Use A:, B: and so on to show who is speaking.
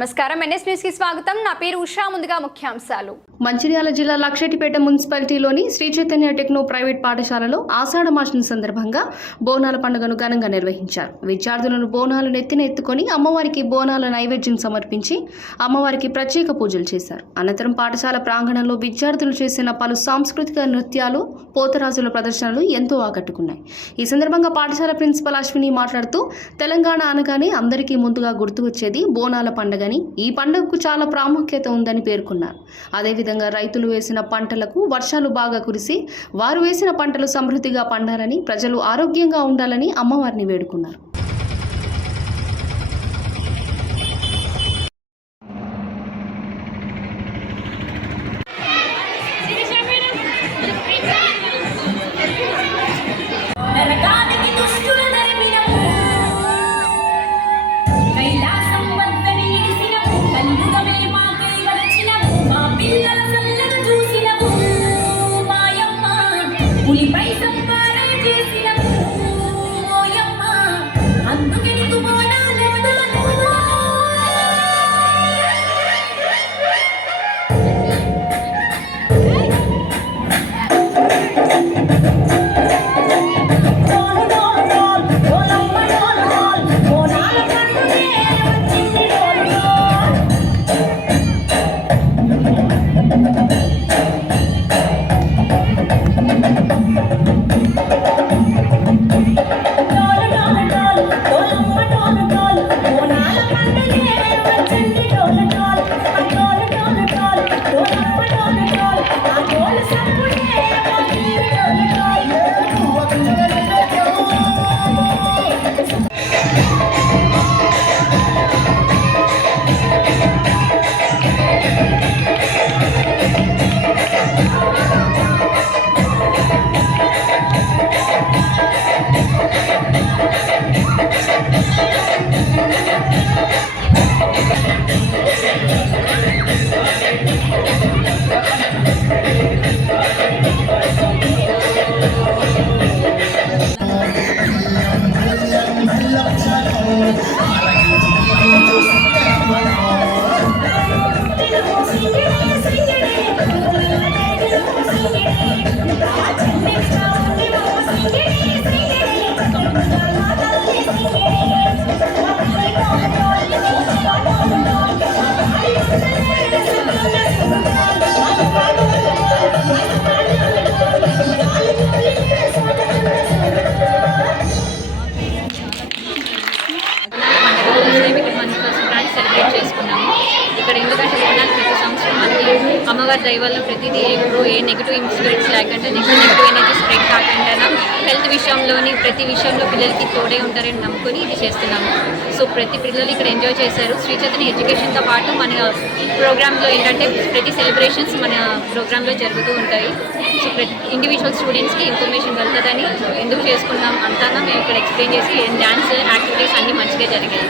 A: నమస్కారం. ఎన్ఎస్ న్యూస్కి స్వాగతం. నా పేరు ఉషా. ముందుగా ముఖ్యాంశాలు.
B: మంచిర్యాల జిల్లా లక్షటిపేట మున్సిపాలిటీలోని శ్రీ చైతన్య టెక్నో ప్రైవేట్ పాఠశాలలో ఆషాఢ మాసం సందర్భంగా బోనాల పండుగను ఘనంగా నిర్వహించారు. విద్యార్థులను బోనాలు నెత్తిన ఎత్తుకొని అమ్మవారికి బోనాల నైవేద్యం సమర్పించి అమ్మవారికి ప్రత్యేక పూజలు చేశారు. అనంతరం పాఠశాల ప్రాంగణంలో విద్యార్థులు చేసిన పలు సాంస్కృతిక నృత్యాలు పోతరాజుల ప్రదర్శనలు ఎంతో ఆకట్టుకున్నాయి. ఈ సందర్భంగా పాఠశాల ప్రిన్సిపల్ అశ్విని మాట్లాడుతూ తెలంగాణ అనగానే అందరికీ ముందుగా గుర్తు వచ్చేది బోనాల పండుగని ఈ పండుగకు చాలా ప్రాముఖ్యత ఉందని పేర్కొన్నారు. అదేవిధంగా రైతులు వేసిన పంటలకు వర్షాలు బాగా కురిసి వారు వేసిన పంటలు సమృద్ధిగా పండాలని ప్రజలు ఆరోగ్యంగా ఉండాలని అమ్మవారిని వేడుకున్నారు.
C: పులిపై సంపారం చేసినము
D: అమ్మవారి దయ వల్ల ప్రతిదీ ఎప్పుడు ఏ నెగిటివ్ ఇన్సిడెంట్స్ లేకుండా నెక్స్ట్ నెగిటివ్ ఎనర్జీ స్ప్రెడ్ కాకుండా హెల్త్ విషయంలోని ప్రతి విషయంలో పిల్లలకి తోడే ఉంటారని నమ్ముకొని ఇది చేస్తున్నాము. సో ప్రతి పిల్లలు ఇక్కడ ఎంజాయ్ చేశారు. శ్రీచతిని ఎడ్యుకేషన్తో పాటు మన ప్రోగ్రాంలో ఏంటంటే ప్రతి సెలబ్రేషన్స్ మన ప్రోగ్రాంలో జరుగుతూ ఉంటాయి. సో ప్రతి ఇండివిజువల్ స్టూడెంట్స్కి ఇన్ఫర్మేషన్ వెళ్తుందని ఎందుకు చేసుకున్నాం అంతా మేము ఇక్కడ ఎక్స్ప్లెయిన్ చేసి డ్యాన్స్ యాక్టివిటీస్ అన్నీ మంచిగా జరిగాయి.